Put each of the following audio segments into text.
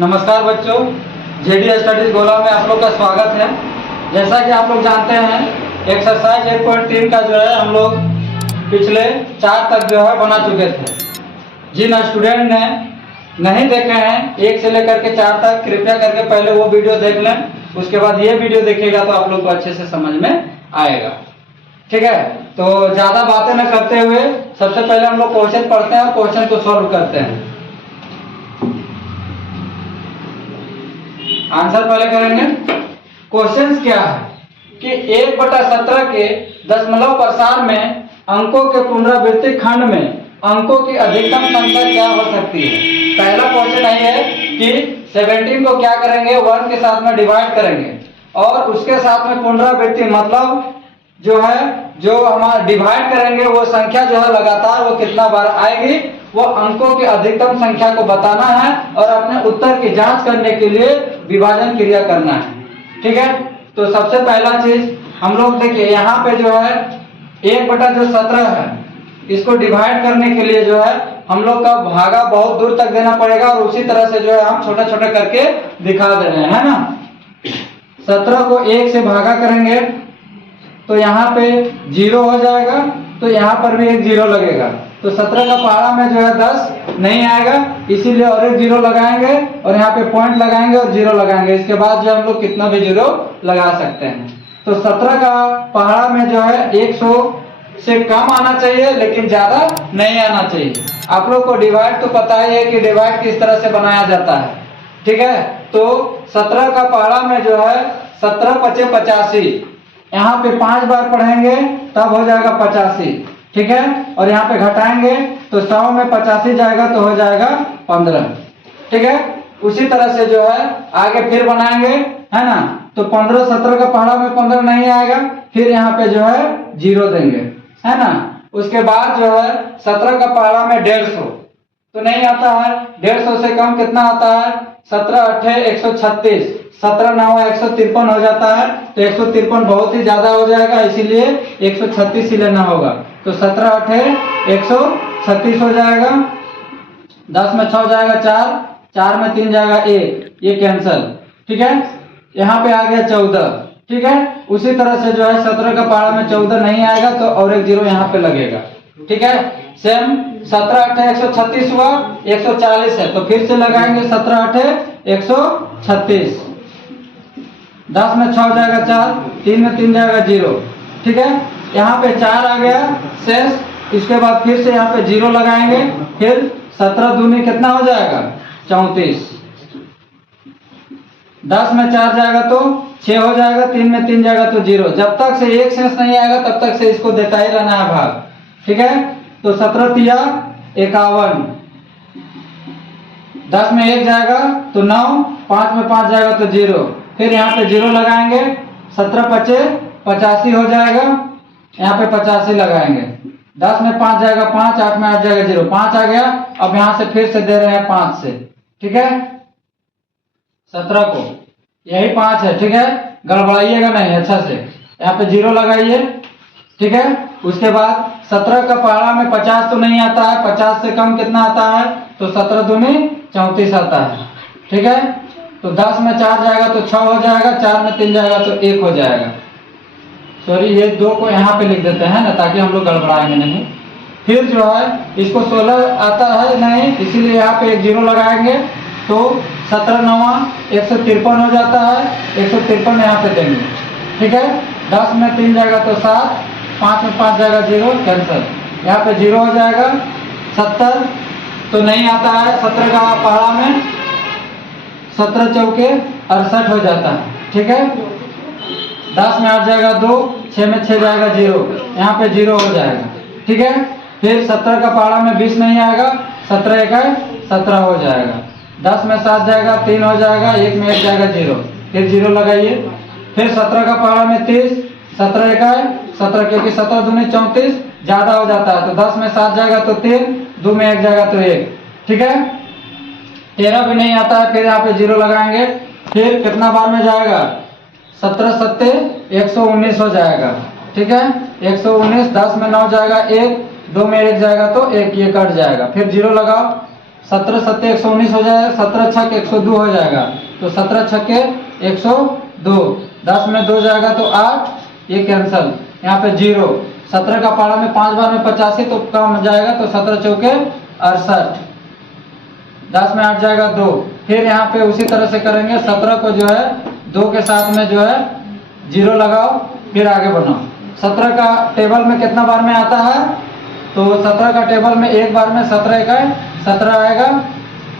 नमस्कार बच्चों, JD studies गोला में आप लोग का स्वागत है। जैसा कि आप लोग जानते हैं, एक्सरसाइज 1.3 का जो है हम लोग पिछले 4 तक जो है बना चुके थे। जिन स्टूडेंट ने नहीं देखे हैं 1 से लेकर के 4 तक, कृपया करके पहले वो वीडियो देख लें, उसके बाद ये वीडियो देखिएगा तो आप लोग को अच्छे से समझ में आएगा। ठीक है, तो ज़्यादा बातें न करते हुए सबसे पहले हम लोग क्वेश्चन पढ़ते हैं और क्वेश्चन को सॉल्व करते हैं। आंसर पहले करेंगे। क्वेश्चन क्या है कि 1/17 के दशमलव प्रसार में अंकों के पुनरावृत्ति खंड में अंकों की अधिकतम संख्या क्या हो सकती है। पहला क्वेश्चन यही है कि 17 को क्या करेंगे, 1 के साथ में डिवाइड करेंगे और उसके साथ में पुनरावृत्ति मतलब जो है जो हमारा डिवाइड करेंगे वो संख्या जो है लगातार वो कितना बार आएगी, वो अंकों की अधिकतम संख्या को बताना है और अपने उत्तर की जांच करने के लिए विभाजन क्रिया करना है। ठीक है, तो सबसे पहला चीज हम लोग देखिए यहाँ पे जो है 1/17 है, इसको डिवाइड करने के लिए जो है हम लोग का भागा बहुत दूर तक देना पड़ेगा और उसी तरह से जो है हम छोटे छोटे करके दिखा दे रहे हैं ना। 17 को 1 से भागा करेंगे तो यहाँ पे 0 हो जाएगा, तो यहाँ पर भी एक 0 लगेगा, तो 17 का पहाड़ा में जो है 10 नहीं आएगा, इसीलिए और एक 0 लगाएंगे और यहाँ पे पॉइंट लगाएंगे और 0 लगाएंगे। इसके बाद जो हम लोग कितना भी 0 लगा सकते हैं। तो 17 का पहाड़ा में जो है 100 से कम आना चाहिए, लेकिन ज्यादा नहीं आना चाहिए। आप लोग को डिवाइड तो पता ही है कि डिवाइड किस तरह से बनाया जाता है। ठीक है, तो 17 का पहाड़ा में जो है 17 × 5 = 85, यहाँ पे 5 बार पढ़ेंगे तब हो जाएगा 85। ठीक है, और यहाँ पे घटाएंगे तो 100 में 85 जाएगा तो हो जाएगा 15। ठीक है, उसी तरह से जो है आगे फिर बनाएंगे, है ना। तो 15 17 का पहाड़ा में 15 नहीं आएगा, फिर यहाँ पे जो है 0 देंगे, है ना। उसके बाद जो है 17 का पहाड़ा में 150 तो नहीं आता है, 150 से कम कितना आता है, 17 × 8 = 136, 17 × 9 = 153 हो जाता है। तो 153 बहुत ही ज्यादा हो जाएगा, इसीलिए 136 ही लेना होगा। तो 17 × 8 = 136 हो जाएगा, 10 में 6 जाएगा 4, 4 में 3 जाएगा 1, ये कैंसल। ठीक है, यहाँ पे आ गया 14। ठीक है, उसी तरह से जो है 17 का पहाड़ा में 14 नहीं आएगा तो और एक 0 यहाँ पे लगेगा। ठीक है, सेम 17 × 8 = 136 हुआ, 140 है तो फिर से लगाएंगे 17 × 8 = 136, 10 में 6 जाएगा 4, 3 में 3 जाएगा 0। ठीक है, यहाँ पे 4 आ गया शेष, इसके बाद फिर से यहाँ पे 0 लगाएंगे, फिर 17 दूनी कितना हो जाएगा 34, 10 में 4 जाएगा तो 6 हो जाएगा, 3 में 3 जाएगा तो 0। जब तक से एक शेष नहीं आएगा तब तक से इसको देता ही रहना है भाग। ठीक है, तो 17 × 3 = 51, 10 में 1 जाएगा तो 9, 5 में 5 जाएगा तो 0, फिर यहाँ पे 0 लगाएंगे, 17 × 5 = 85 हो जाएगा, यहाँ पे 85 लगाएंगे, 10 में 5 जाएगा 5, 8 में 8 जाएगा 0, 5 आ गया। अब यहाँ से फिर से दे रहे हैं 5 से। ठीक है, 17 को यही 5 है। ठीक है, गड़बड़ाइएगा नहीं अच्छा से, यहाँ पे 0 लगाइए। ठीक है, उसके बाद 17 का पहाड़ा में 50 तो नहीं आता है, 50 से कम कितना आता है, तो 17 दूनी 34 आता है। ठीक है, तो 10 में 4 जाएगा तो 6 हो जाएगा, 4 में 3 जाएगा तो 1 हो जाएगा। सॉरी, ये 2 को यहाँ पे लिख देते हैं ना, ताकि हम लोग गड़बड़ाएंगे नहीं। फिर जो है इसको 16 आता है नहीं, इसीलिए यहाँ पे एक 0 लगाएंगे, तो 17 × 9 = 153 हो जाता है, 153 यहाँ पे देंगे। ठीक है, 10 में 3 जाएगा तो 7, 5 में 5 जाएगा 0, कैंसल, यहाँ पे 0 हो जाएगा। 70 तो नहीं आता है, 17 का पहाड़ा में 17 × 4 = 68 हो जाता है। ठीक है, 10 में 8 जाएगा 2, 6 में 6 जाएगा 0, यहाँ पे 0 हो जाएगा। ठीक है, फिर 17 का पहाड़ा में 20 नहीं आएगा, 17 × 1 = 17 हो जाएगा, 10 में 7 जाएगा 3 हो जाएगा, 1 में 1 जाएगा 0, फिर 0 लगाइए। फिर 17 का पहाड़ा में 30, 17 × 1 = 17, क्योंकि 17 दूनी 34 ज्यादा हो जाता है, तो 10 में 7 जाएगा तो 3, 2 में 1 जाएगा तो 1। ठीक है, 13 भी नहीं आता है, फिर यहाँ पे 0 लगाएंगे, फिर कितना बार में जाएगा, 17 × 7 = 119 हो जाएगा। ठीक है, 119, 10 में 9 जाएगा 1, 2 में 1 जाएगा तो 1, ये कट जाएगा, फिर 0 लगाओ, 17 सत्ते 119 हो जाएगा, 17 छक 102 हो जाएगा, तो 17 छक्के 102, 10 में 2 जाएगा तो 8, ये कैंसल, यहाँ पे 0, 17 का पारा में 5 बार में 85 तो कम जाएगा, तो 17 चौके 68, 10 में 8 जाएगा 2, फिर यहाँ पे उसी तरह से करेंगे, 17 को जो है 2 के साथ में जो है 0 लगाओ, फिर आगे बढ़ाओ। 17 का टेबल में कितना बार में आता है, तो 17 का टेबल में एक बार में 17 इकाई 17 आएगा,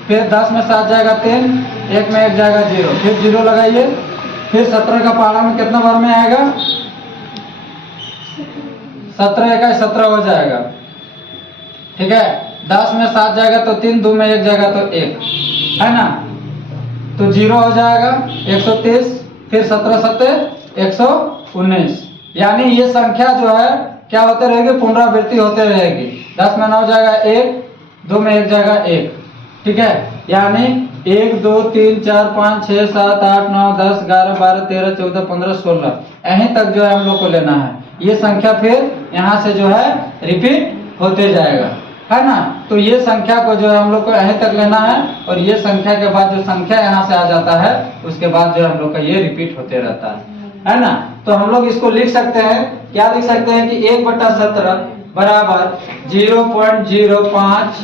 फिर 10 में 7 जाएगा 3, 1 में 1 जाएगा 0, फिर 0 लगाइए, फिर 17 का पारा में कितना बार में आएगा, 17 इकाई 17 हो जाएगा, ठीक है। 10 में 7 जाएगा तो 3, 2 में 1 जाएगा तो 1, है ना, तो 0 हो जाएगा 130, फिर 17 सत्ते 119, यानी ये संख्या जो है क्या होते रहेगी, पुनरावृत्ति होते रहेगी। 10 में 9 जाएगा 1, 2 में 1 जाएगा 1, ठीक है, यानी 1 2 3 4 5 6 7 8 9 10 11 12 13 14 15 16 यहीं तक जो है हम लोग को लेना है। ये संख्या फिर यहाँ से जो है रिपीट होते जाएगा, है ना, तो ये संख्या को जो है हम लोग को यहीं तक लेना है, और ये संख्या के बाद जो संख्या यहाँ से आ जाता है उसके बाद जो हम लोग का ये रिपीट होते रहता है ना। तो हम लोग इसको लिख सकते हैं, क्या लिख सकते हैं कि 1/17 बराबर 0.05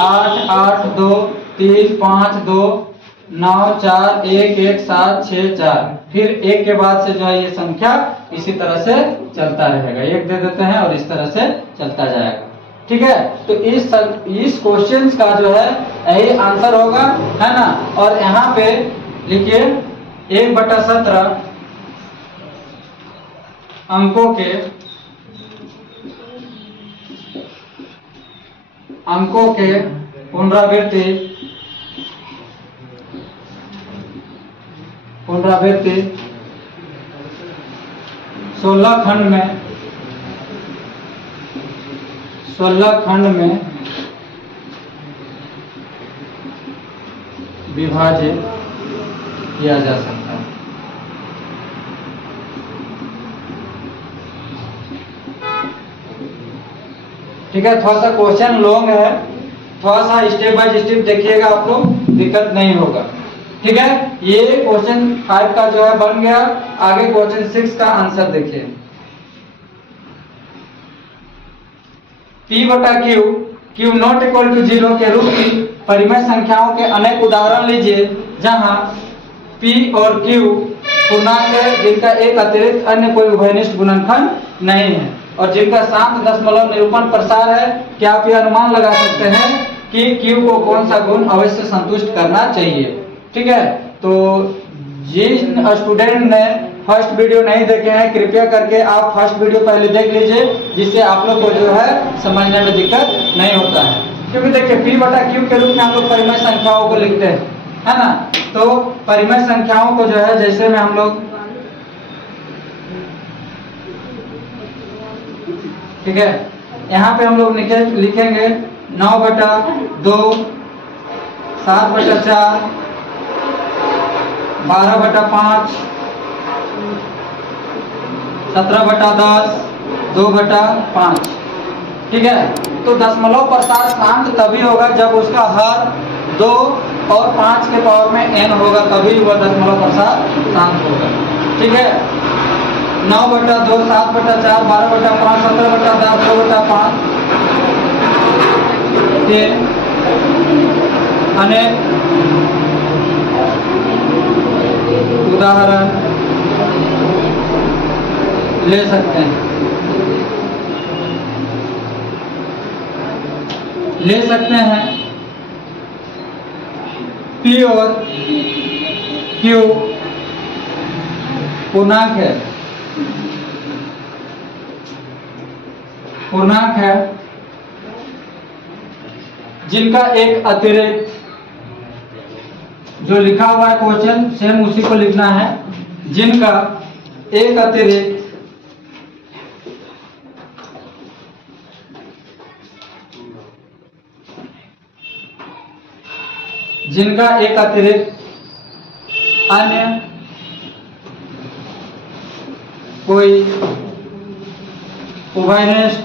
8 8 2 3 5 2 9 4 1 1 7 6 4, फिर 1 के बाद से जो है ये संख्या इसी तरह से चलता रहेगा, 1 दे देते हैं और इस तरह से चलता जाएगा, ठीक है। तो इस क्वेश्चन का जो है यही आंसर होगा, है ना। और यहाँ पे लिखिए 1/17 अंकों के पुनरावृत्ति 16 खंड में विभाजित किया जा सकता है। ठीक है, थोड़ा सा क्वेश्चन लॉन्ग है, थोड़ा सा स्टेप बाय स्टेप देखिएगा, आप लोग दिक्कत नहीं होगा, ठीक है। ये क्वेश्चन 5 का जो है बन गया। आगे क्वेश्चन 6 का आंसर देखिए। P/Q Q not equal to 0 के रूप की परिमेय संख्याओं के अनेक उदाहरण लीजिए जहां P और Q पूर्णांक है जिनका एक अतिरिक्त अन्य कोई उभयनिष्ठ गुणनखंड नहीं है और जिनका शांत दशमलव निरूपण प्रसार है। क्या आप यह अनुमान लगा सकते हैं कि Q को कौन सा गुण अवश्य संतुष्ट करना चाहिए? ठीक है, तो जिन स्टूडेंट ने फर्स्ट वीडियो नहीं देखे हैं कृपया करके आप फर्स्ट वीडियो पहले देख लीजिए, जिससे आप लोग को जो है समझने में दिक्कत नहीं होता है। क्योंकि देखिए P/Q के रूप में हम लोग परिमेय संख्याओं को लिखते हैं, है ना। तो परिमेय संख्याओं को जो है जैसे में हम लोग, ठीक है, यहाँ पे हम लोग लिखेंगे 9/2, 7/4, 12/5, 17/10, 2/5। ठीक है, तो दशमलव प्रसार शांत तभी होगा जब उसका हर 2 और 5 के पावर में n होगा, तभी वह दशमलव प्रसार शांत होगा। ठीक है, 9/2, 7/4, 12/5, 17/10, 2/5 के अनेक उदाहरण ले सकते हैं, P और Q पूर्णांक है जिनका एक अतिरिक्त, जो लिखा हुआ है क्वेश्चन सेम उसी को लिखना है, जिनका एक अतिरिक्त अन्य कोई उभयनिष्ठ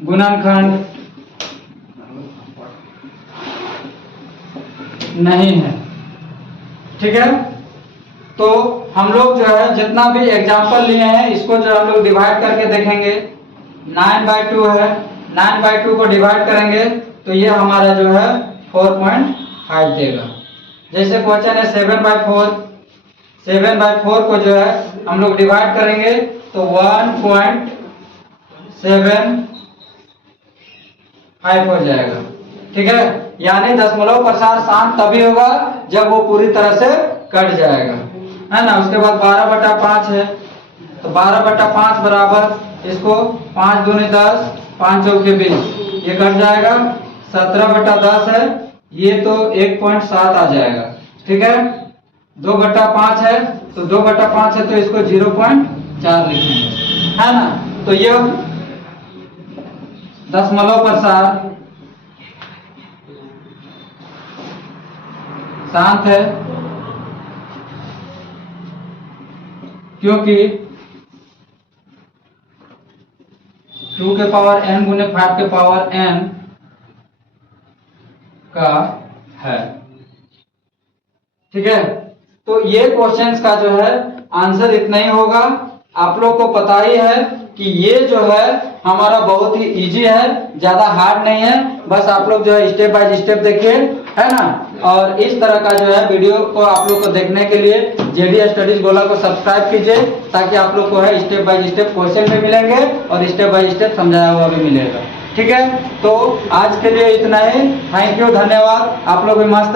गुणनखंड नहीं है। ठीक है, तो हम लोग जो है जितना भी एग्जाम्पल लिए हैं इसको जो हम लोग डिवाइड करके देखेंगे। 9/2 है, 9/2 को डिवाइड करेंगे तो ये हमारा जो है 4.5 देगा। जैसे क्वेश्चन है 7/4, 7/4 को जो है हम लोग डिवाइड करेंगे तो 1.75 हो जाएगा। ठीक है, यानी दशमलव प्रसार शांत तभी होगा जब वो पूरी तरह से कट जाएगा, है ना। उसके बाद 12/5 है, तो 12/5 बराबर इसको 5 दूनी 10, 5 चौके 20, ये कट जाएगा। 17/10 है, ये तो 1.7 आ जाएगा। ठीक है, 2/5 है, तो 2/5 है तो इसको 0.4 लिखेंगे, है ना। तो ये दशमलव प्रसार शांत है, क्योंकि 2 के पावर n गुने 5 के पावर n का है। ठीक है, तो ये क्वेश्चंस का जो है आंसर इतना ही होगा। आप लोग को पता ही है कि ये जो है हमारा बहुत ही इजी है, ज्यादा हार्ड नहीं है। बस आप लोग जो है स्टेप बाय स्टेप देखिए, है ना। और इस तरह का जो है वीडियो को आप लोग को देखने के लिए जेडी स्टडीज गोला को सब्सक्राइब कीजिए, ताकि आप लोग को है स्टेप बाय स्टेप क्वेश्चन भी मिलेंगे और स्टेप बाय स्टेप समझाया हुआ भी मिलेगा। ठीक है, तो आज के लिए इतना ही। थैंक यू, धन्यवाद। आप लोग भी मस्त